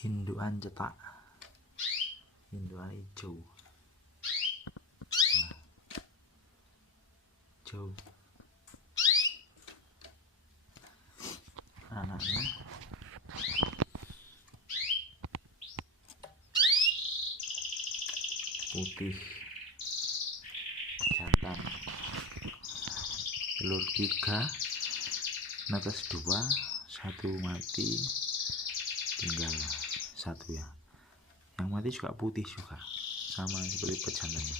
Indukan cetak, indukan hijau, hijau. Anaknya putih, jantan, telur 3, netes 2, 1 mati, tinggal 1 ya. Yang mati juga putih juga, sama seperti pejantannya.